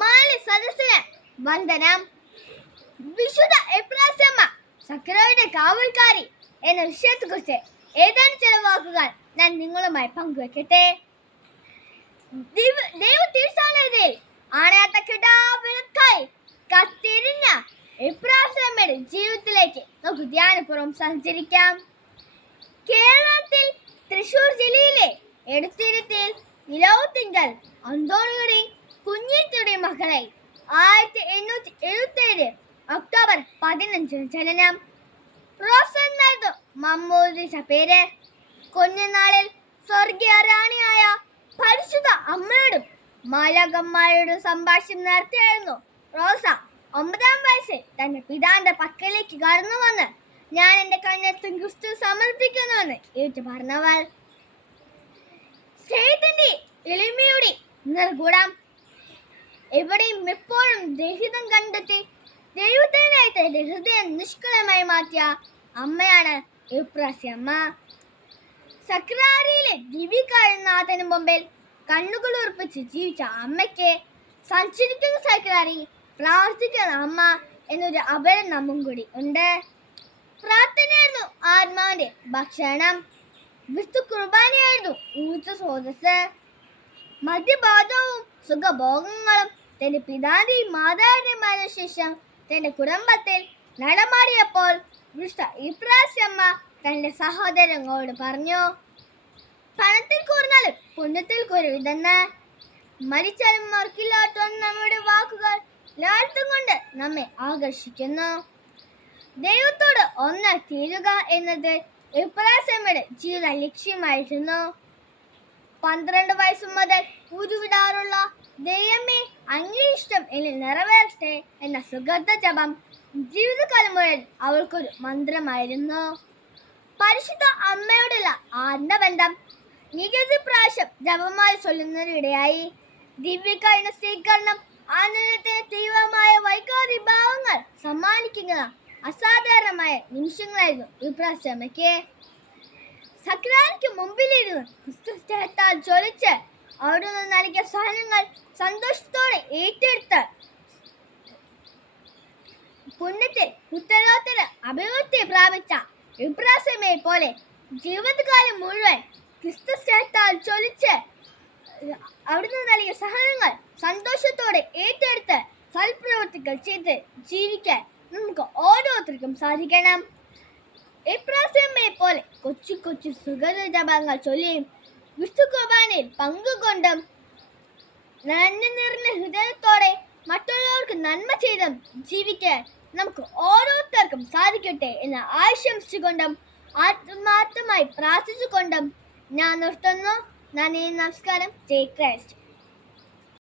മാലി സദസ്സിന് വന്ദനം. വിശുദ്ധ എപ്രാസ്യമ്മ സക്കരയുടെ കാവൽക്കാരി എന്ന വിഷയത്തെക്കുറിച്ച് ഏതാനും ചില വാക്കുകൾ ഞാൻ നിങ്ങളുമായി പങ്കുവെക്കട്ടെ. ദൈവ തീർത്ഥാടനത്തിൽ ആണയാത്ത കിടാവിളക്കായി കത്തിരിഞ്ഞ എപ്രാസ്യമ്മയുടെ ജീവിതത്തിലേക്ക് നമുക്ക് ധ്യാനപൂർവ്വം സഞ്ചരിക്കാം. കേരളത്തിൽ തൃശൂർ ജില്ലയിലെ എടത്തിരുത്തിൽ നിലവുത്തിങ്കൽ അന്തോണിയുടെയും കുഞ്ഞേറ്റിയുടെയും മകളായി 1877 ഒക്ടോബർ 15 ജനനം. റോസ എന്നായിരുന്നു മമ്മൂദിച്ച പേര്. കുഞ്ഞുനാളിൽ സ്വർഗീയ റാണിയായ പരിശുദ്ധ അമ്മയോടും മാലാഖമാരോടും സംഭാഷണം നടത്തിയായിരുന്നു റോസ 9-ാം വയസ്സിൽ തന്റെ പിതാവിന്റെ പക്കലേക്ക് കടന്നു വന്ന് ഞാൻ എന്റെ കണ്ണെത്തും ക്രിസ്തു സമർപ്പിക്കുന്നുവെന്ന് ഏറ്റു പറഞ്ഞവൾ. സ്നേഹത്തിന്റെ എളിമയുടെ നിർഗുണം എവിടെയും എപ്പോഴും രഹിതം കണ്ടെത്തി ദൈവത്തിനായി തന്റെ ഹൃദയം നിഷ്കളമായി മാറ്റിയ അമ്മയാണ് എപ്രാസ്യമ്മ. സക്രാരിയിലെ ദിവ്യകാരുനാഥന് മുമ്പിൽ കണ്ണുകൾ ഉറപ്പിച്ച് ജീവിച്ച അമ്മയ്ക്ക് സഞ്ചരിക്കുന്ന സക്രാരി, പ്രാർത്ഥിക്കുന്ന അമ്മ എന്നൊരു അപരനാമം കൂടി ഉണ്ട്. പ്രാർത്ഥനയായിരുന്നു ആത്മാവിന്റെ ഭക്ഷണം. വിശുദ്ധ കുർബാനയായിരുന്നു ഊർജ സ്രോതസ്. മദ്യപാതവും സുഖഭോഗങ്ങളും തന്റെ പിതാവിന്റെയും മാതാവിന്റെയും മരണശേഷം തന്റെ കുടുംബത്തിൽ നടമാടിയപ്പോൾ വിശുദ്ധ എപ്രാസ്യമ്മ തന്റെ സഹോദരങ്ങളോട് പറഞ്ഞു, പണത്തിൽ കുറഞ്ഞാലും പുണ്യത്തിൽ കുറവില്ലെന്ന്. മരിച്ചാലും മറക്കില്ലാത്ത നമ്മുടെ വാക്കുകൾ ലാളിത്യം കൊണ്ട് നമ്മെ ആകർഷിക്കുന്നു. ദൈവത്തോട് ഒന്നായി തീരുക എന്നത് എപ്രാസ്യമ്മയുടെ ജീവിത ലക്ഷ്യമായിരുന്നു. 12 വയസ്സ് മുതൽ ഉരുവിടാറുള്ള ദൈവമേ അങ്ങേ ഇഷ്ടം എന്നിൽ നിറവേറട്ടെ എന്ന സുഗന്ധ ജപം ജീവിതകാലം മുഴുവൻ അവൾക്കൊരു മന്ത്രമായിരുന്നു. പരിശുദ്ധ അമ്മയോടുള്ള ആത്മബന്ധം നിരവധി പ്രാവശ്യം ജപമായി ചൊല്ലുന്നതിനിടയായി. ദിവ്യകാരുണ്യ സ്വീകരണം ആനന്ദത്തിന് തീവ്രമായ വൈകാരിക ഭാവങ്ങൾ സമ്മാനിക്കുന്ന അസാധാരണമായ നിമിഷങ്ങളായിരുന്നു എപ്രാസ്യമ്മയ്ക്ക്. സക്രാരിക്ക് മുമ്പിലിരുന്ന് ക്രിസ്തുസ്നേഹത്താൽ ജ്വലിച്ച് അവിടുന്ന് നൽകിയ സഹനങ്ങൾ സന്തോഷത്തോടെ ഏറ്റെടുത്ത് പുണ്യത്തിൽ ഉത്തരവാദിത്ത അഭിവൃദ്ധി പ്രാപിച്ച എപ്രാസ്യമ്മയെ പോലെ ജീവിതകാലം മുഴുവൻ ക്രിസ്തുസ്നേഹത്താൽ ജ്വലിച്ച് അവിടുന്ന് നൽകിയ സഹനങ്ങൾ സന്തോഷത്തോടെ ഏറ്റെടുത്ത് സൽപ്രവൃത്തികൾ ചെയ്ത് ജീവിക്കാൻ നമുക്ക് ഓരോരുത്തർക്കും സാധിക്കണം. എപ്രാസ്യമ്മയെ പോലെ കൊച്ചു കൊച്ചു സുഗന്ധ ജപങ്ങൾ ചൊല്ലിയും വിശുദ്ധ കുർബാനയിൽ പങ്കുകൊണ്ടും നന്മ നിറഞ്ഞ ഹൃദയത്തോടെ മറ്റുള്ളവർക്ക് നന്മ ചെയ്തും ജീവിക്കാൻ നമുക്ക് ഓരോരുത്തർക്കും സാധിക്കട്ടെ എന്ന് ആശംസിച്ചുകൊണ്ടും ആത്മാർത്ഥമായി പ്രാർത്ഥിച്ചുകൊണ്ടും ഞാൻ നിർത്തുന്നു. നന്ദി, നമസ്കാരം. ജയ് ക്രൈസ്റ്റ്.